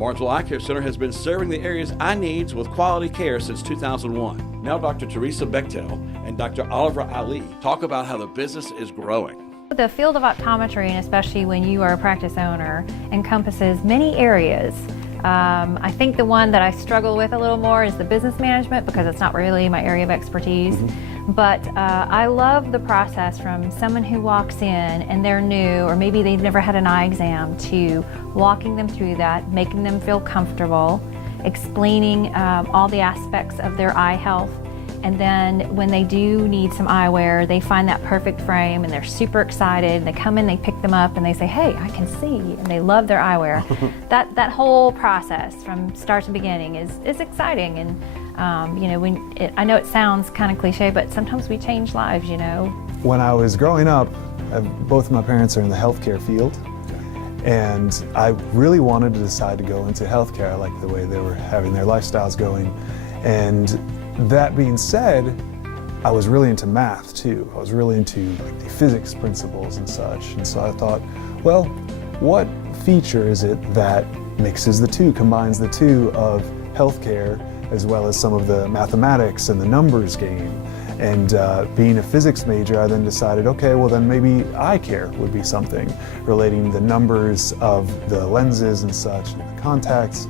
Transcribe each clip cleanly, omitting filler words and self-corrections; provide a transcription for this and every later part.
Martinsville Eye Care Center has been serving the area's eye needs with quality care since 2001. Now Dr. Teresa Bechtel and Dr. Oliver Ali talk about how the business is growing. The field of optometry, and especially when you are a practice owner, encompasses many areas. I think the one that I struggle with a little more is the business management, because it's not really my area of expertise. But I love the process from someone who walks in and they're new, or maybe they've never had an eye exam, to walking them through that, making them feel comfortable, explaining all the aspects of their eye health. And then when they do need some eyewear, they find that perfect frame and they're super excited. They come in, they pick them up, and they say, hey, I can see, and they love their eyewear. that whole process from start to beginning is exciting. And you know, I know it sounds kind of cliche, but sometimes we change lives, you know. When I was growing up, both of my parents are in the healthcare field, and I really wanted to decide to go into healthcare. I liked the way they were having their lifestyles going. And that being said, I was really into math too. I was really into like the physics principles and such. And so I thought, well, what feature is it that mixes the two, combines the two of healthcare as well as some of the mathematics and the numbers game? And being a physics major, I then decided, okay, well then maybe eye care would be something relating the numbers of the lenses and such, and the contacts,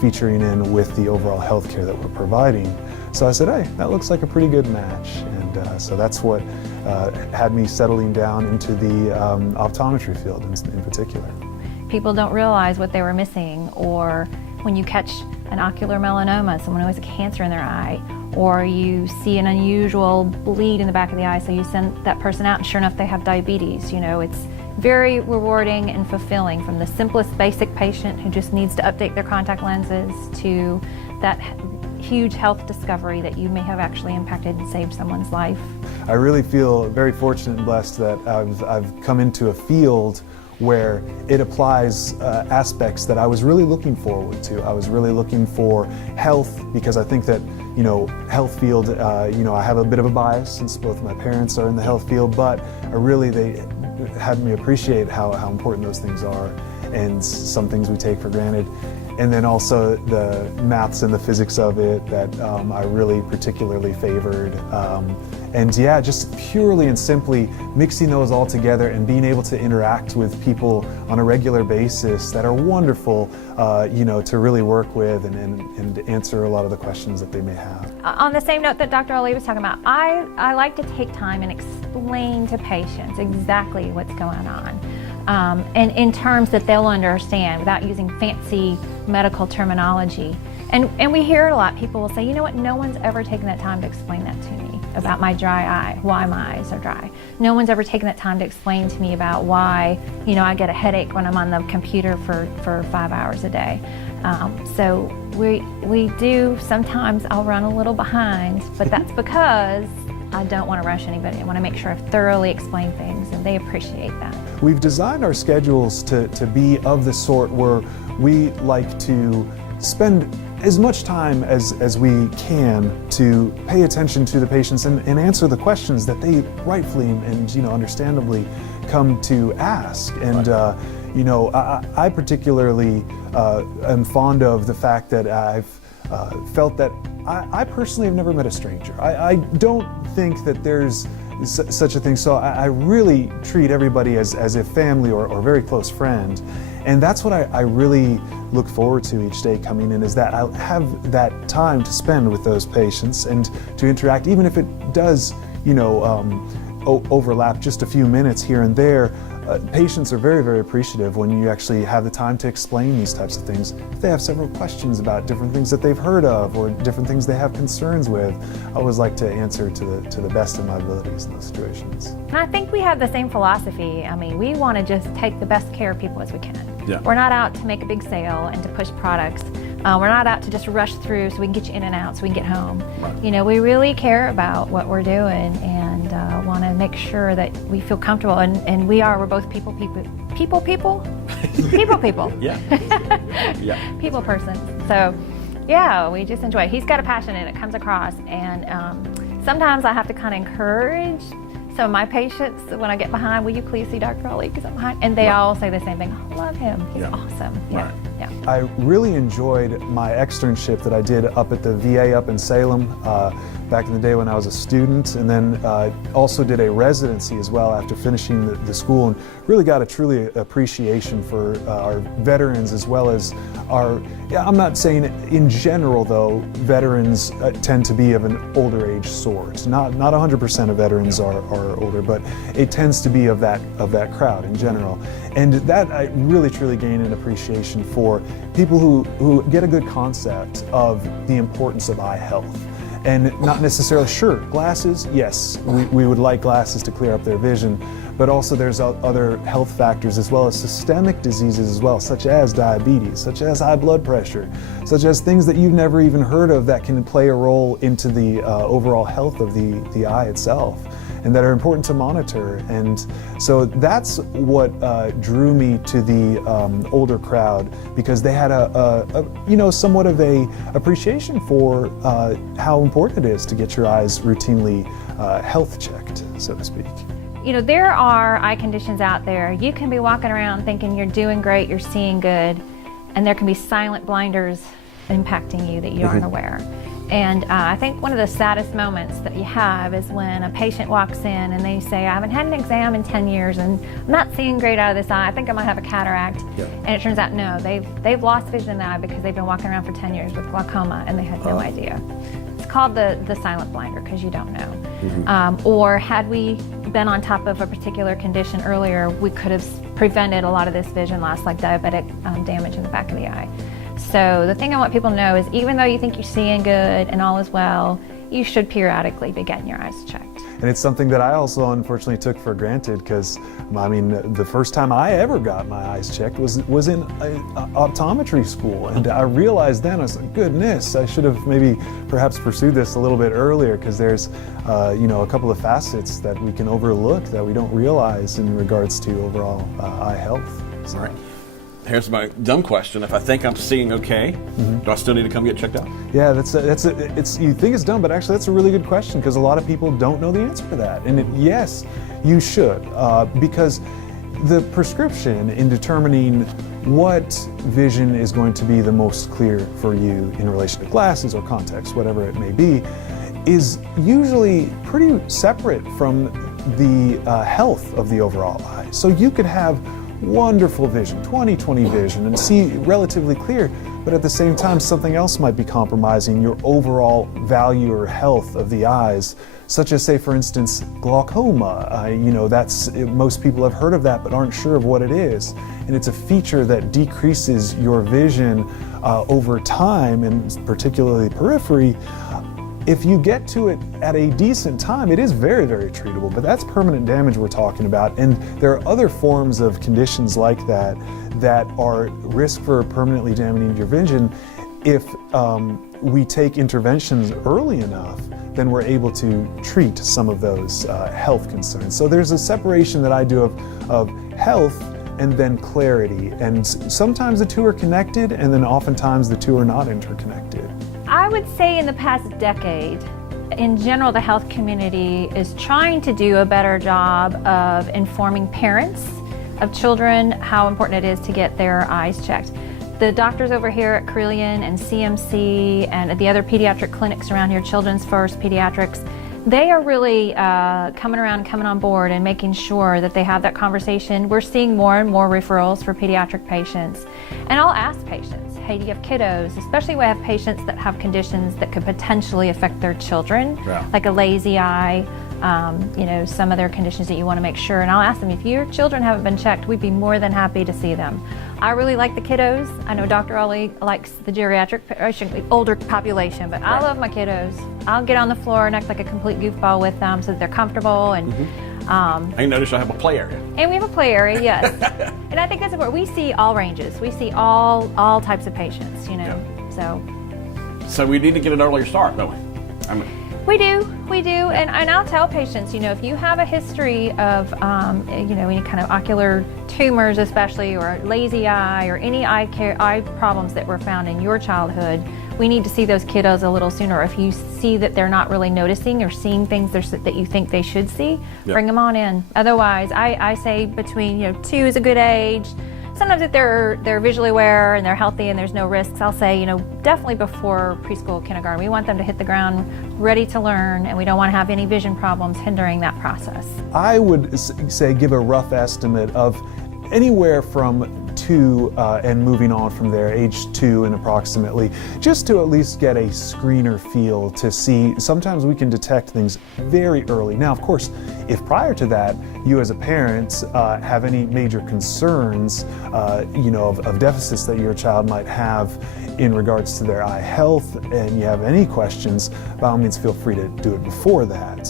featuring in with the overall healthcare that we're providing. So I said, hey, that looks like a pretty good match. And so that's what had me settling down into the optometry field in particular. People don't realize what they were missing, or when you catch an ocular melanoma, someone who has a cancer in their eye, or you see an unusual bleed in the back of the eye, so you send that person out and sure enough they have diabetes. You know, it's very rewarding and fulfilling, from the simplest basic patient who just needs to update their contact lenses to that huge health discovery that you may have actually impacted and saved someone's life. I really feel very fortunate and blessed that I've come into a field where it applies aspects that I was really looking forward to. I was really looking for health, because I think that, you know, health field, you know, I have a bit of a bias since both my parents are in the health field, but they had me appreciate how important those things are, and some things we take for granted. And then also the maths and the physics of it that I really particularly favored. And yeah, just purely and simply mixing those all together and being able to interact with people on a regular basis that are wonderful, you know, to really work with and answer a lot of the questions that they may have. On the same note that Dr. Ali was talking about, I like to take time and explain to patients exactly what's going on. And in terms that they'll understand without using fancy medical terminology. And we hear it a lot. People will say, you know what, no one's ever taken that time to explain that to me about my dry eye, why my eyes are dry. No one's ever taken that time to explain to me about why, you know, I get a headache when I'm on the computer for 5 hours a day. So we do, sometimes I'll run a little behind, but that's because I don't want to rush anybody. I want to make sure I've thoroughly explained things, and they appreciate that. We've designed our schedules to be of the sort where we like to spend as much time as we can to pay attention to the patients and answer the questions that they rightfully and you know, understandably come to ask. And you know, I particularly am fond of the fact that I've felt that I personally have never met a stranger. I don't think that there's such a thing, so I really treat everybody as a family or a very close friend. And that's what I really look forward to each day coming in, is that I'll have that time to spend with those patients and to interact, even if it does, you know, overlap just a few minutes here and there. Patients are very, very appreciative when you actually have the time to explain these types of things. If they have several questions about different things that they've heard of or different things they have concerns with, I always like to answer to the best of my abilities in those situations. And I think we have the same philosophy. I mean, we want to just take the best care of people as we can. Yeah. We're not out to make a big sale and to push products. We're not out to just rush through so we can get you in and out so we can get home. Right. You know, we really care about what we're doing and want to make sure that we feel comfortable. And we're both people. People? Yeah. Yeah. People persons. So, yeah, we just enjoy it. He's got a passion and it comes across. And sometimes I have to kind of encourage some of my patients when I get behind, will you please see Dr. Ali because I'm behind? And they all say the same thing. I love him. He's awesome. Yeah. Right. Yeah. I really enjoyed my externship that I did up at the VA up in Salem back in the day when I was a student, and then also did a residency as well after finishing the school, and really got a truly appreciation for our veterans as well as our, I'm not saying in general though, veterans tend to be of an older age sort. Not 100% of veterans are older, but it tends to be of that crowd in general. And that I really truly gained an appreciation for people who get a good concept of the importance of eye health. And not necessarily, sure, glasses, yes, we would like glasses to clear up their vision, but also there's other health factors as well as systemic diseases as well, such as diabetes, such as high blood pressure, such as things that you've never even heard of that can play a role into the overall health of the eye itself, and that are important to monitor. And so that's what drew me to the older crowd, because they had somewhat of a appreciation for how important it is to get your eyes routinely health checked, so to speak. You know, there are eye conditions out there. You can be walking around thinking you're doing great, you're seeing good, and there can be silent blinders impacting you that you aren't aware. And I think one of the saddest moments that you have is when a patient walks in and they say, I haven't had an exam in 10 years and I'm not seeing great out of this eye. I think I might have a cataract. Yep. And it turns out, no, they've lost vision in the eye because they've been walking around for 10 years with glaucoma and they had no idea. It's called the silent blinder because you don't know. Or had we been on top of a particular condition earlier, we could have prevented a lot of this vision loss, like diabetic damage in the back of the eye. So the thing I want people to know is, even though you think you're seeing good and all is well, you should periodically be getting your eyes checked. And it's something that I also unfortunately took for granted, because I mean, the first time I ever got my eyes checked was in optometry school, and I realized then, I was like, goodness, I should have maybe perhaps pursued this a little bit earlier, because there's a couple of facets that we can overlook that we don't realize in regards to overall eye health. So. All right. Here's my dumb question. If I think I'm seeing okay, do I still need to come get checked out? Yeah, you think it's dumb, but actually that's a really good question, because a lot of people don't know the answer to that. And yes, you should, because the prescription in determining what vision is going to be the most clear for you in relation to glasses or contacts, whatever it may be, is usually pretty separate from the health of the overall eye. So you could have wonderful vision, 20/20 vision, and see relatively clear, but at the same time something else might be compromising your overall value or health of the eyes, such as, say, for instance, glaucoma. That's most people have heard of that but aren't sure of what it is, and it's a feature that decreases your vision over time, and particularly periphery. If you get to it at a decent time, it is very, very treatable, but that's permanent damage we're talking about. And there are other forms of conditions like that that are risk for permanently damaging your vision. If we take interventions early enough, then we're able to treat some of those health concerns. So there's a separation that I do of health and then clarity. And sometimes the two are connected, and then oftentimes the two are not interconnected. I would say in the past decade, in general, the health community is trying to do a better job of informing parents of children how important it is to get their eyes checked. The doctors over here at Carillion and CMC and at the other pediatric clinics around here, Children's First, Pediatrics, they are really coming on board and making sure that they have that conversation. We're seeing more and more referrals for pediatric patients. And I'll ask patients, hey, do you have kiddos? Especially when I have patients that have conditions that could potentially affect their children, like a lazy eye, some of their conditions that you want to make sure. And I'll ask them, if your children haven't been checked, we'd be more than happy to see them. I really like the kiddos. I know Dr. Ali likes the geriatric, older population, but I love my kiddos. I'll get on the floor and act like a complete goofball with them so that they're comfortable. And I noticed I have a play area. And we have a play area, yes. And I think that's important. We see all ranges. We see all types of patients, So we need to get an earlier start, don't we? We do, and I'll tell patients, if you have a history of, any kind of ocular tumors especially, or lazy eye, or any eye problems that were found in your childhood, we need to see those kiddos a little sooner. If you see that they're not really noticing or seeing things that you think they should see, bring them on in. Otherwise, I say between 2 is a good age, sometimes if they're visually aware and they're healthy and there's no risks, I'll say, definitely before preschool, kindergarten, we want them to hit the ground ready to learn, and we don't want to have any vision problems hindering that process. I would say give a rough estimate of anywhere from 2 and moving on from there, age 2 and approximately, just to at least get a screener feel to see. Sometimes we can detect things very early. Now, of course, if prior to that you as a parent have any major concerns, of deficits that your child might have in regards to their eye health, and you have any questions, by all means feel free to do it before that.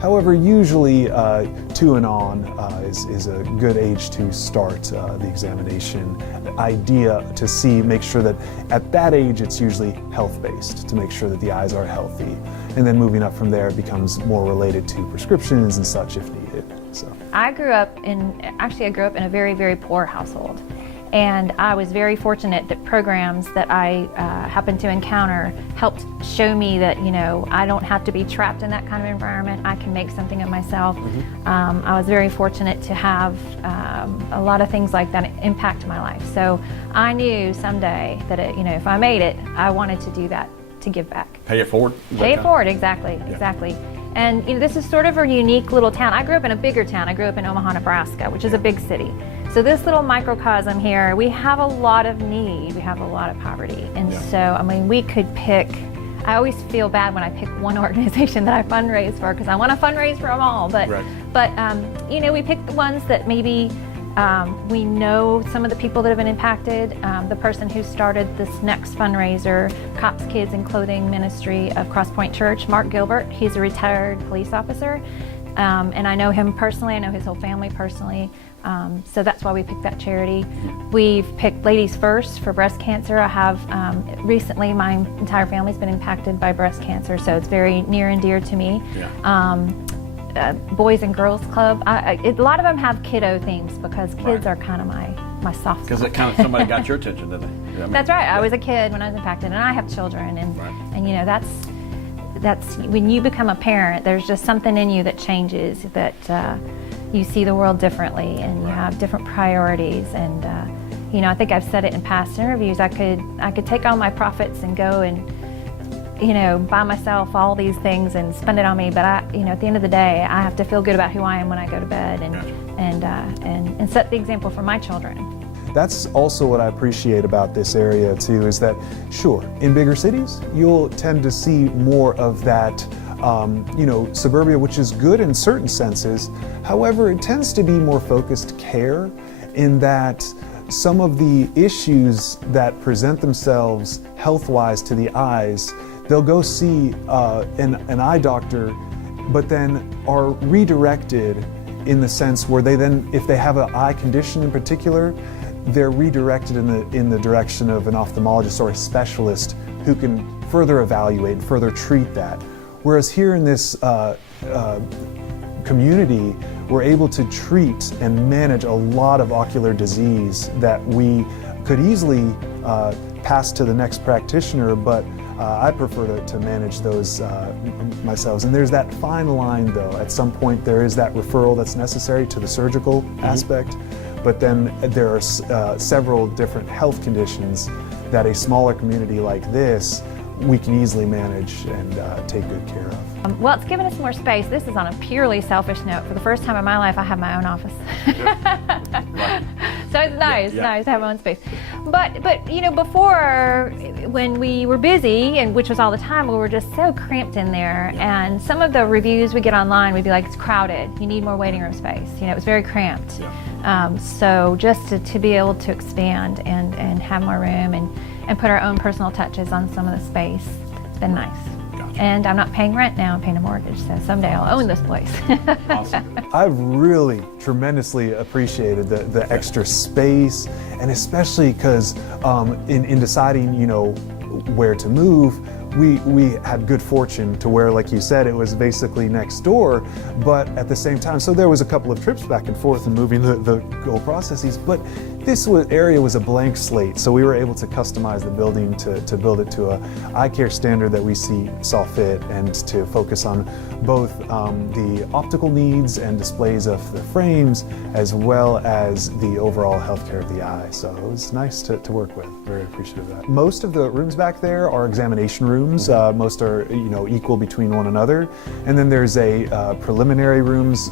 However, usually 2 and on is a good age to start the examination. The idea to make sure that at that age it's usually health-based, to make sure that the eyes are healthy. And then moving up from there, it becomes more related to prescriptions and such if needed. So I grew up in a very, very poor household. And I was very fortunate that programs that I happened to encounter helped show me that, I don't have to be trapped in that kind of environment. I can make something of myself. I was very fortunate to have a lot of things like that impact my life. So I knew someday that, if I made it, I wanted to do that, to give back. Pay it forward? Pay it forward, exactly. And this is sort of a unique little town. I grew up in a bigger town. I grew up in Omaha, Nebraska, which is a big city. So this little microcosm here, we have a lot of need. We have a lot of poverty. And so, we could pick, I always feel bad when I pick one organization that I fundraise for, because I want to fundraise for them all. But we pick the ones that maybe we know some of the people that have been impacted. The person who started this next fundraiser, Cops, Kids, and Clothing Ministry of Cross Point Church, Mark Gilbert, he's a retired police officer. And I know him personally, I know his whole family personally. So that's why we picked that charity. We've picked Ladies First for breast cancer. I have, recently my entire family's been impacted by breast cancer, so it's very near and dear to me. Boys and Girls Club. A lot of them have kiddo themes because kids are kind of my soft spot. Because it kind of somebody got your attention, didn't they? That's right. I was a kid when I was impacted, and I have children, and that's when you become a parent, there's just something in you that changes, that you see the world differently, and you have different priorities. And I think I've said it in past interviews, I could take all my profits and go and buy myself all these things and spend it on me, but at the end of the day, I have to feel good about who I am when I go to bed, and set the example for my children. That's also what I appreciate about this area too, is that sure, in bigger cities, you'll tend to see more of that suburbia, which is good in certain senses. However, it tends to be more focused care, in that some of the issues that present themselves health-wise to the eyes, they'll go see an eye doctor, but then are redirected in the sense where they then, if they have an eye condition in particular, they're redirected in the direction of an ophthalmologist or a specialist who can further evaluate and further treat that. Whereas here in this community, we're able to treat and manage a lot of ocular disease that we could easily pass to the next practitioner, but I prefer to manage those myself. And there's that fine line though. At some point there is that referral that's necessary to the surgical aspect, but then there are several different health conditions that a smaller community like this, we can easily manage and take good care of. Well, it's given us more space. This is on a purely selfish note. For the first time in my life, I have my own office. So it's nice to have my own space. But before, when we were busy, and which was all the time, we were just so cramped in there. And some of the reviews we get online would be like, it's crowded. You need more waiting room space. It was very cramped. So just to be able to expand and have more room and put our own personal touches on some of the space, it's been nice. And I'm not paying rent now, I'm paying a mortgage, so someday I'll own this place. Awesome. I've really tremendously appreciated the extra space, and especially because in deciding, where to move, we had good fortune to where, like you said, it was basically next door, but at the same time, so there was a couple of trips back and forth and moving the whole processes, but area was a blank slate, so we were able to customize the building to build it to a EyeCare standard that we saw fit, and to focus on both the optical needs and displays of the frames, as well as the overall healthcare of the eye. So it was nice to work with. Very appreciative of that. Most of the rooms back there are examination rooms. Most are equal between one another, and then there's a preliminary rooms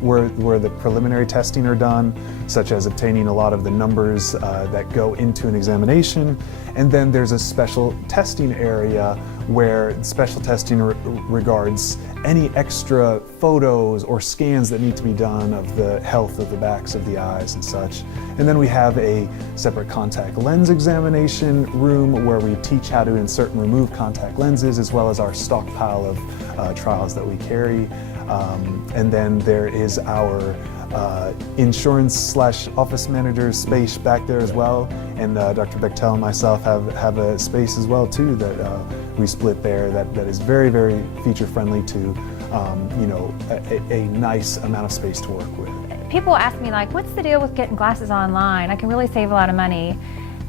where the preliminary testing are done, such as obtaining a lot of the numbers that go into an examination. And then there's a special testing area where special testing regards any extra photos or scans that need to be done of the health of the backs of the eyes and such. And then we have a separate contact lens examination room where we teach how to insert and remove contact lenses, as well as our stockpile of trials that we carry. And then there is our insurance/office manager's space back there as well, and Dr. Bechtel and myself have a space as well too that we split there that is very, very feature friendly to a nice amount of space to work with. People ask me, like, what's the deal with getting glasses online? I can really save a lot of money,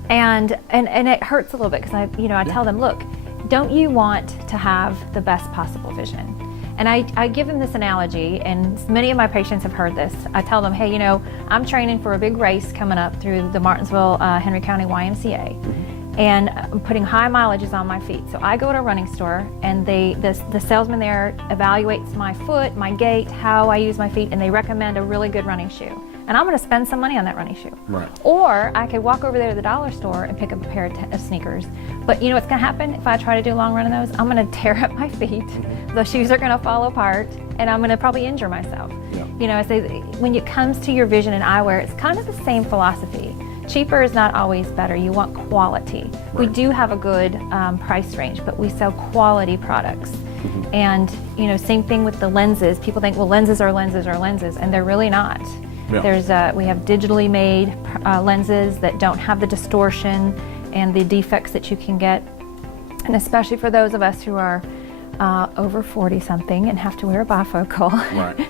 and it hurts a little bit because I tell them, look, don't you want to have the best possible vision? And I give them this analogy, and many of my patients have heard this. I tell them, hey, I'm training for a big race coming up through the Martinsville, Henry County YMCA, and I'm putting high mileages on my feet. So I go to a running store, and the salesman there evaluates my foot, my gait, how I use my feet, and they recommend a really good running shoe. And I'm going to spend some money on that running shoe. Right. Or I could walk over there to the dollar store and pick up a pair of sneakers. But you know what's going to happen if I try to do a long run in those? I'm going to tear up my feet. The shoes are going to fall apart, and I'm going to probably injure myself. Yeah. I say when it comes to your vision and eyewear, it's kind of the same philosophy. Cheaper is not always better. You want quality. Right. We do have a good price range, but we sell quality products. And same thing with the lenses. People think, well, lenses are lenses are lenses, and they're really not. Yeah. We have digitally made lenses that don't have the distortion and the defects that you can get, and especially for those of us who are over 40-something and have to wear a bifocal.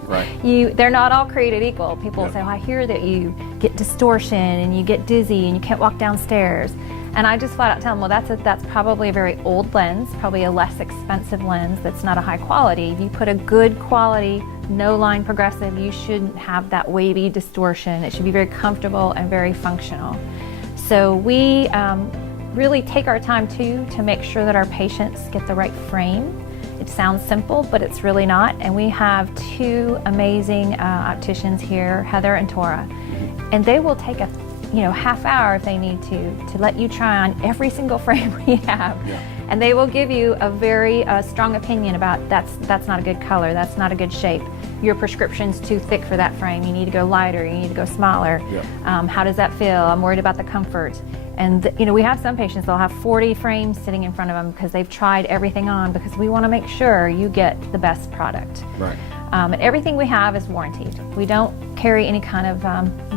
Right. They're not all created equal. People say, well, I hear that you get distortion and you get dizzy and you can't walk downstairs. And I just flat out tell them, well, that's probably a very old lens, probably a less expensive lens that's not a high quality. If you put a good quality, no line progressive, you shouldn't have that wavy distortion. It should be very comfortable and very functional. So we really take our time too to make sure that our patients get the right frame. It sounds simple, but it's really not. And we have two amazing opticians here, Heather and Tora, and they will take a half hour if they need to let you try on every single frame we have. Yeah. And they will give you a very strong opinion about that's not a good color, that's not a good shape. Your prescription's too thick for that frame. You need to go lighter, you need to go smaller. Yeah. How does that feel? I'm worried about the comfort. And we have some patients, they'll have 40 frames sitting in front of them because they've tried everything on, because we want to make sure you get the best product. Right. And everything we have is warranted. We don't carry any kind of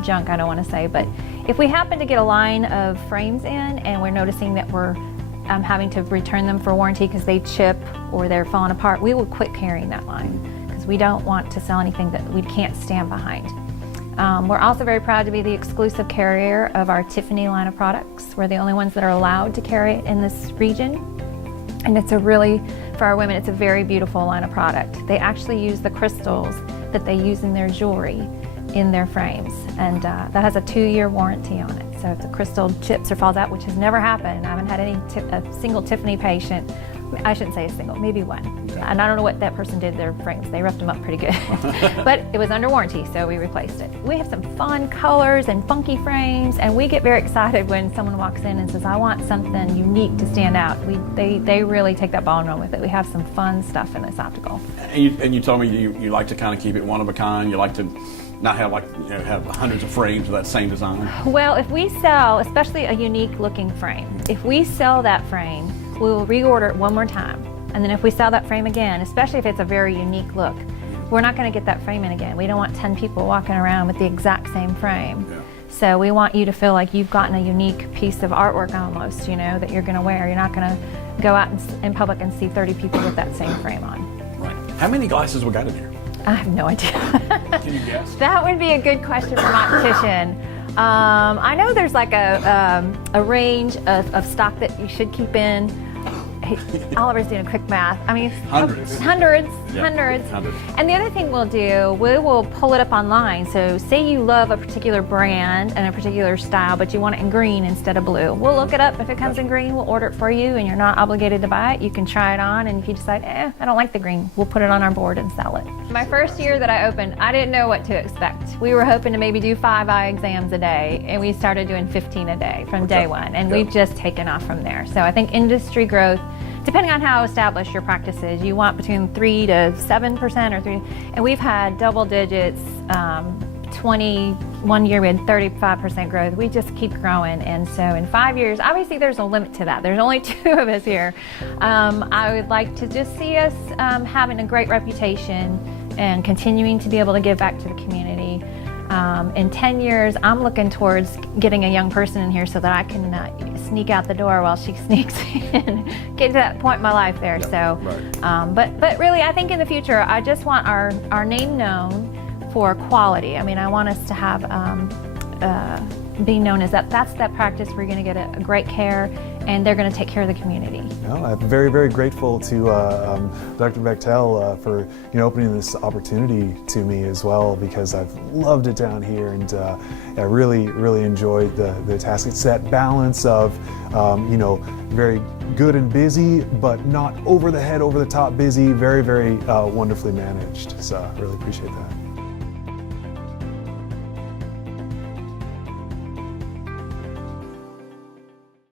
junk, I don't want to say, but if we happen to get a line of frames in and we're noticing that we're having to return them for warranty because they chip or they're falling apart, we will quit carrying that line because we don't want to sell anything that we can't stand behind. We're also very proud to be the exclusive carrier of our Tiffany line of products. We're the only ones that are allowed to carry it in this region. And for our women, it's a very beautiful line of product. They actually use the crystals that they use in their jewelry in their frames, and that has a 2-year warranty on it. So if the crystal chips or falls out, which has never happened, I haven't had a single Tiffany patient, I shouldn't say a single, maybe one. Okay. And I don't know what that person did to their frames. They roughed them up pretty good. But it was under warranty, so we replaced it. We have some fun colors and funky frames, and we get very excited when someone walks in and says, I want something unique to stand out. They really take that ball and run with it. We have some fun stuff in this optical. And you told me you like to kind of keep it one of a kind. You like to not have have hundreds of frames of that same design. Well, if we sell, especially a unique looking frame, if we sell that frame, we'll reorder it one more time. And then if we sell that frame again, especially if it's a very unique look, we're not going to get that frame in again. We don't want 10 people walking around with the exact same frame. Yeah. So we want you to feel like you've gotten a unique piece of artwork almost, that you're going to wear. You're not going to go out in public and see 30 people with that same frame on. Right. How many glasses we got in here? I have no idea. Can you guess? That would be a good question for an optician. I know there's like a range of stock that you should keep in. Oliver's doing quick math. I mean, Hundreds. Hundreds. Hundreds. And the other thing we'll do, we will pull it up online. So say you love a particular brand and a particular style, but you want it in green instead of blue. We'll look it up. If it comes in green, we'll order it for you, and you're not obligated to buy it. You can try it on, and if you decide, I don't like the green, we'll put it on our board and sell it. My first year that I opened, I didn't know what to expect. We were hoping to maybe do 5 eye exams a day, and we started doing 15 a day from day one, and we've just taken off from there. So I think industry growth, depending on how established your practice is, you want between 3 to 7% or 3, and we've had double digits. 21 year we had 35% growth. We just keep growing, and so in 5 years, obviously there's a limit to that. There's only 2 of us here. I would like to just see us having a great reputation and continuing to be able to give back to the community. In 10 years, I'm looking towards getting a young person in here so that I can sneak out the door while she sneaks in. Get to that point in my life there. Yeah, right. But really, I think in the future, I just want our name known for quality. I mean, I want us to have being known as that's that practice where you're going to get a great care, and they're going to take care of the community. No, I'm very, very grateful to Dr. Bechtel for opening this opportunity to me as well, because I've loved it down here, and I really, really enjoyed the task. It's that balance of very good and busy, but not over the head, over the top busy. Very, very wonderfully managed. So I really appreciate that.